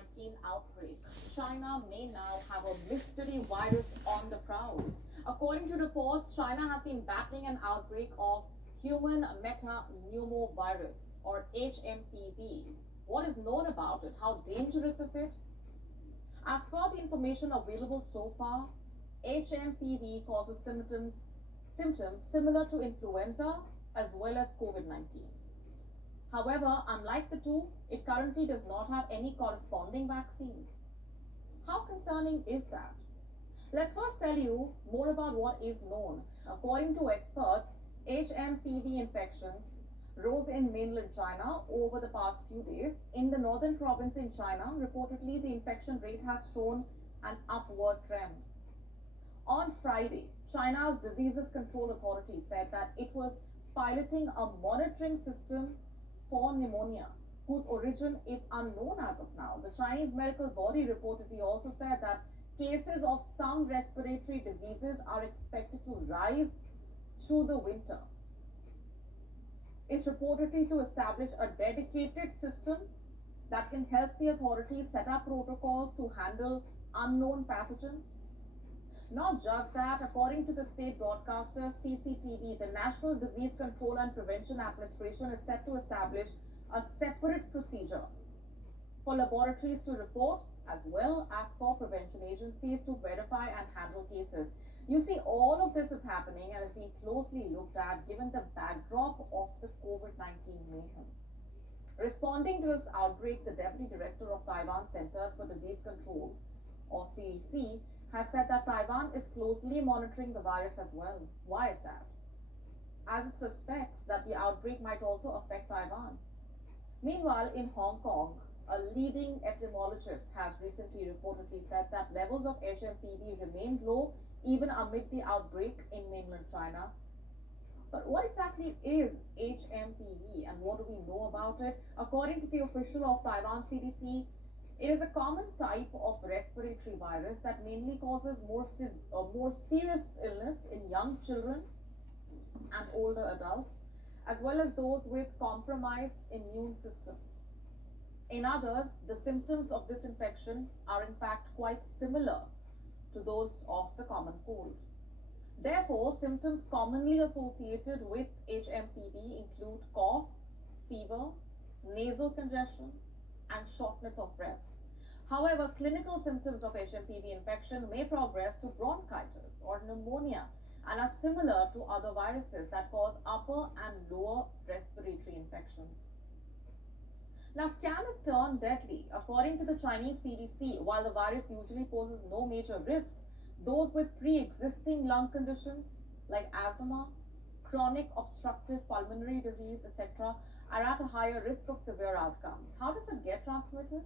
COVID-19 outbreak, China may now have a mystery virus on the prowl. According to reports, China has been battling an outbreak of human metapneumovirus or HMPV. What is known about it? How dangerous is it? As per the information available so far, HMPV causes symptoms similar to influenza as well as COVID-19. However, unlike the two, it currently does not have any corresponding vaccine. How concerning is that? Let's first tell you more about what is known. According to experts, HMPV infections rose in mainland China over the past few days. In the northern province in China, reportedly the infection rate has shown an upward trend. On Friday, China's Diseases Control Authority said that it was piloting a monitoring system for pneumonia, whose origin is unknown as of now. The Chinese medical body reportedly also said that cases of some respiratory diseases are expected to rise through the winter. It's reportedly to establish a dedicated system that can help the authorities set up protocols to handle unknown pathogens. Not just that, according to the state broadcaster CCTV, the National Disease Control and Prevention Administration is set to establish a separate procedure for laboratories to report as well as for prevention agencies to verify and handle cases. You see, all of this is happening and is being closely looked at given the backdrop of the COVID-19 mayhem. Responding to this outbreak, the Deputy Director of Taiwan Centers for Disease Control, or CDC, has said that Taiwan is closely monitoring the virus as well. Why is that? As it suspects that the outbreak might also affect Taiwan. Meanwhile, in Hong Kong, a leading epidemiologist has recently reportedly said that levels of HMPV remained low even amid the outbreak in mainland China. But what exactly is HMPV and what do we know about it? According to the official of Taiwan CDC, it is a common type of respiratory virus that mainly causes more serious illness in young children and older adults, as well as those with compromised immune systems. In others, the symptoms of this infection are in fact quite similar to those of the common cold. Therefore, symptoms commonly associated with HMPV include cough, fever, nasal congestion, and shortness of breath. However, clinical symptoms of HMPV infection may progress to bronchitis or pneumonia and are similar to other viruses that cause upper and lower respiratory infections. Now, can it turn deadly? According to the Chinese CDC, while the virus usually poses no major risks, those with pre-existing lung conditions like asthma, chronic obstructive pulmonary disease, etc., are at a higher risk of severe outcomes. How does it get transmitted?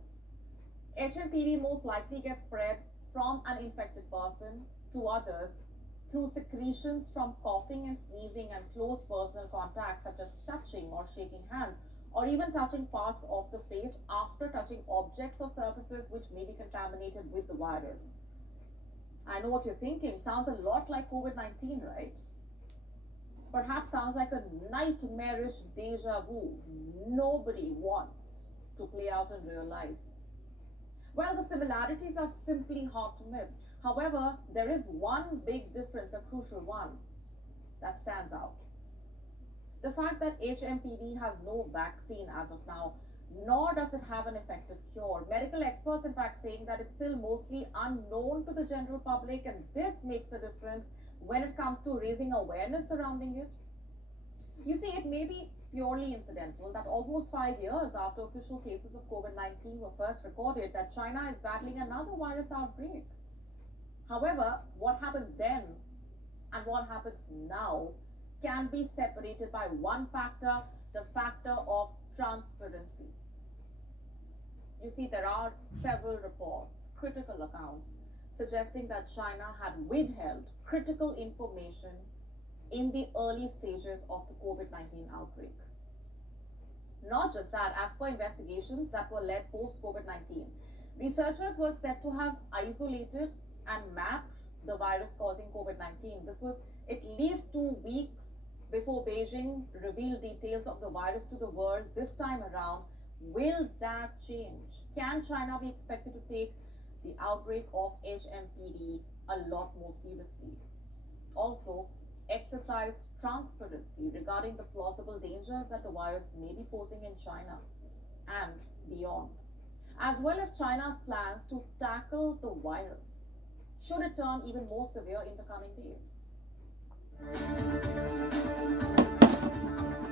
HMPV most likely gets spread from an infected person to others through secretions from coughing and sneezing and close personal contact, such as touching or shaking hands, or even touching parts of the face after touching objects or surfaces which may be contaminated with the virus. I know what you're thinking. Sounds a lot like COVID-19, right? Perhaps sounds like a nightmarish deja vu nobody wants to play out in real life. Well, the similarities are simply hard to miss. However, there is one big difference, a crucial one, that stands out. The fact that HMPV has no vaccine as of now, nor does it have an effective cure. Medical experts, in fact, saying that it's still mostly unknown to the general public, and this makes a difference when it comes to raising awareness surrounding it. You see, it may be purely incidental that almost 5 years after official cases of COVID-19 were first recorded, that China is battling another virus outbreak. However, what happened then and what happens now can be separated by one factor, the factor of transparency. You see, there are several reports, critical accounts, suggesting that China had withheld critical information in the early stages of the COVID-19 outbreak. Not just that, as per investigations that were led post-COVID-19, researchers were said to have isolated and mapped the virus causing COVID-19. This was at least 2 weeks before Beijing revealed details of the virus to the world, this time around Will that change? Can China be expected to take the outbreak of HMPV a lot more seriously? Also, exercise transparency regarding the plausible dangers that the virus may be posing in China and beyond, as well as China's plans to tackle the virus should it turn even more severe in the coming days.